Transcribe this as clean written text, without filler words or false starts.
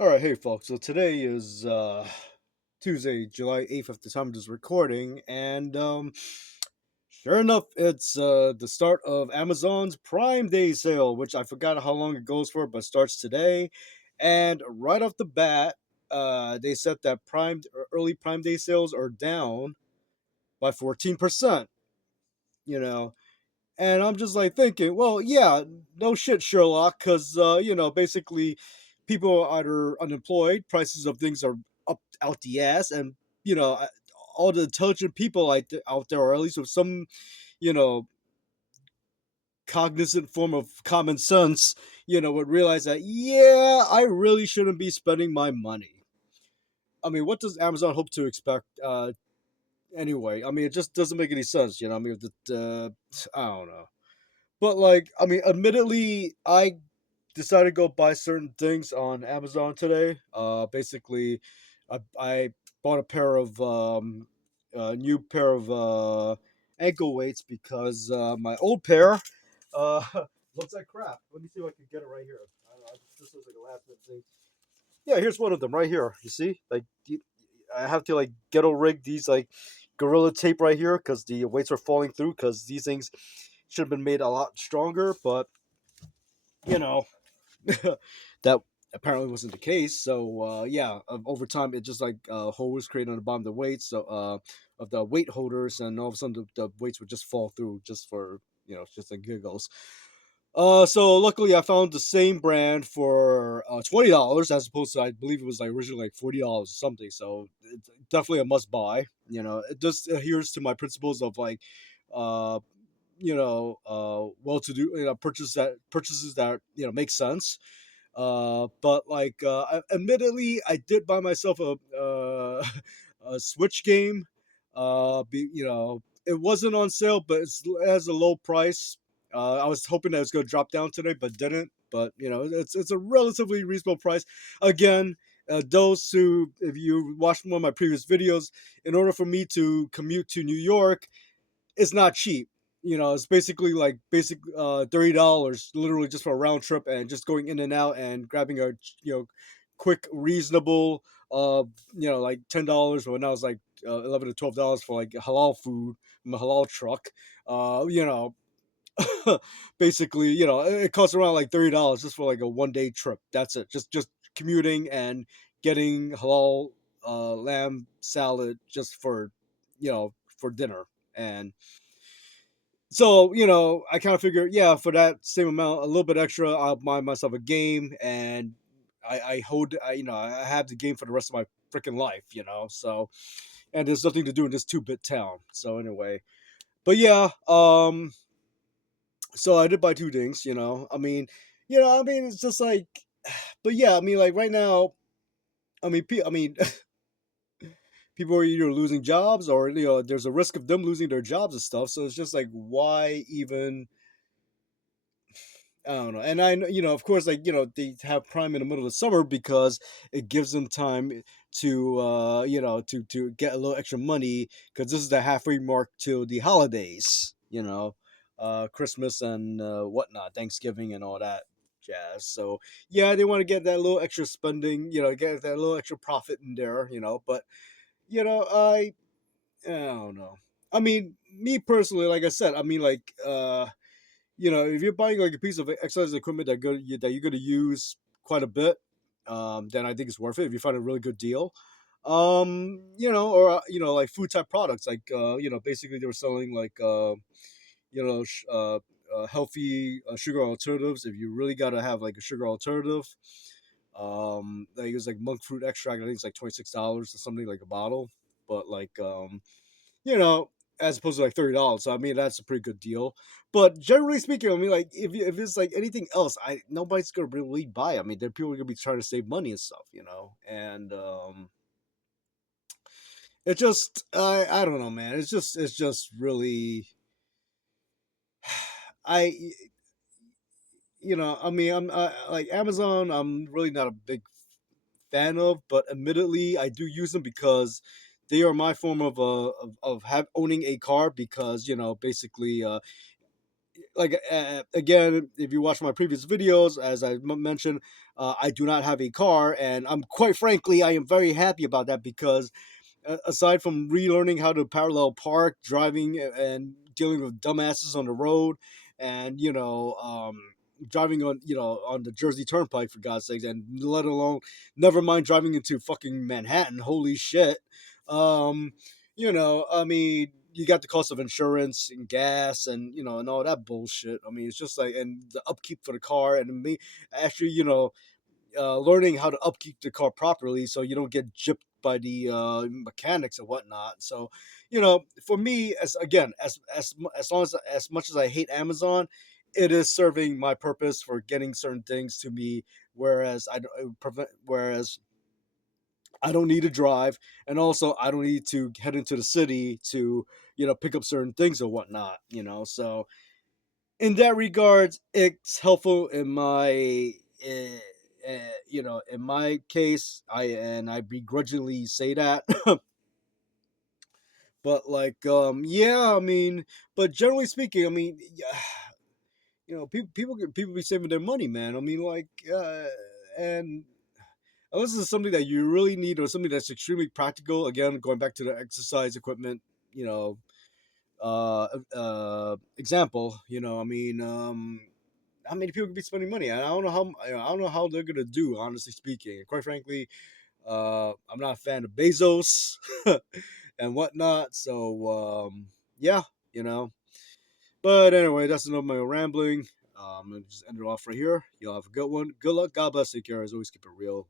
All right, hey folks. So today is Tuesday, July 8th at the time of this recording, and sure enough, it's the start of Amazon's Prime Day sale, which I forgot how long it goes for, but starts today. And right off the bat, they said that early Prime Day sales are down by 14%. You know, and I'm just like thinking, well, yeah, no shit, Sherlock, because basically, people are either unemployed, prices of things are up out the ass, and you know, I- all the intelligent people out there, or at least with some, you know, cognizant form of common sense, would realize that, yeah, I really shouldn't be spending my money. I mean, what does Amazon hope to expect? Anyway, I mean, it just doesn't make any sense. I mean, I don't know. But like, I mean, admittedly, I decided to go buy certain things on Amazon today. Basically, I bought a new pair of ankle weights because my old pair uh, looks like crap. Let me see if I can get it right here. I don't know, this looks like a last minute thing. Yeah, here's one of them right here. You see, I have to like ghetto rig these like gorilla tape right here because the weights are falling through because these things should have been made a lot stronger, but you know that apparently wasn't the case. So yeah, over time it just like holes created on the bottom of the weights, so of the weight holders, and all of a sudden the weights would just fall through just for just like giggles. So luckily I found the same brand for $20 as opposed to, I believe it was like originally like $40 or something. So it's definitely a must buy. It just adheres to my principles of like uh well to do purchases that make sense. But like, admittedly, I did buy myself a Switch game. It wasn't on sale, but it has a low price. I was hoping that it was going to drop down today, but didn't. But it's a relatively reasonable price. Again, those who, if you watched one of my previous videos, in order for me to commute to New York, it's not cheap. It's basically like basic $30 literally just for a round trip and just going in and out and grabbing a quick reasonable like $10 when I was like 11 to $12 for like halal food from a halal truck. uh you know Basically, it costs around like $30 just for like a 1 day trip. That's it. Just commuting and getting halal lamb salad just for dinner. And so, I kind of figure, yeah, for that same amount, a little bit extra, I'll buy myself a game, and I have the game for the rest of my freaking life, So, and there's nothing to do in this two-bit town. So anyway, but yeah, so I did buy two things, it's just like, but yeah, I mean, like right now, I mean, people are either losing jobs or there's a risk of them losing their jobs and stuff. So it's just like, why even? I don't know. And of course, like, they have Prime in the middle of the summer because it gives them time to, to get a little extra money because this is the halfway mark to the holidays, Christmas and whatnot, Thanksgiving and all that jazz. So, yeah, they want to get that little extra spending, get that little extra profit in there, but, you know, I, I don't know. I mean, me personally, like I said, I mean, like, if you're buying like a piece of exercise equipment that you're going to use quite a bit, then I think it's worth it if you find a really good deal. Or like food type products, like basically they were selling like healthy sugar alternatives. If you really got to have like a sugar alternative, they use like monk fruit extract. I think it's like $26 or something like a bottle, but like you know, as opposed to like $30. So I mean, that's a pretty good deal. But generally speaking, I mean, like if it's like anything else, I nobody's gonna really buy. I mean, there people are gonna be trying to save money and stuff, and it just I don't know, man. It's just really I I mean like Amazon. I'm really not a big fan of, but admittedly, I do use them because they are my form of owning a car because basically like again, if you watch my previous videos, as I mentioned, I do not have a car, and I'm quite frankly, I am very happy about that because aside from relearning how to parallel park, driving and dealing with dumbasses on the road, and driving on on the Jersey Turnpike for God's sakes, and let alone never mind driving into fucking Manhattan. Holy shit! Um, I mean, you got the cost of insurance and gas and and all that bullshit. I mean, it's just like and the upkeep for the car and me actually learning how to upkeep the car properly so you don't get gypped by the mechanics and whatnot. So, for me, as again, as long as much as I hate Amazon, it is serving my purpose for getting certain things to me. Whereas I don't whereas I don't need to drive, and also I don't need to head into the city to pick up certain things or whatnot. So in that regard, it's helpful in my, in my case. I begrudgingly say that, but like, yeah, I mean, but generally speaking, I mean, yeah, people be saving their money, man. I mean, like, and unless it's something that you really need or something that's extremely practical. Again, going back to the exercise equipment, example. I mean, how many people could be spending money? I don't know how I don't know how they're gonna do. Honestly speaking, quite frankly, I'm not a fan of Bezos and whatnot. So yeah, you know. But anyway, that's enough of my rambling. I'm gonna just end it off right here. Y'all have a good one. Good luck. God bless. Take care. As always, keep it real.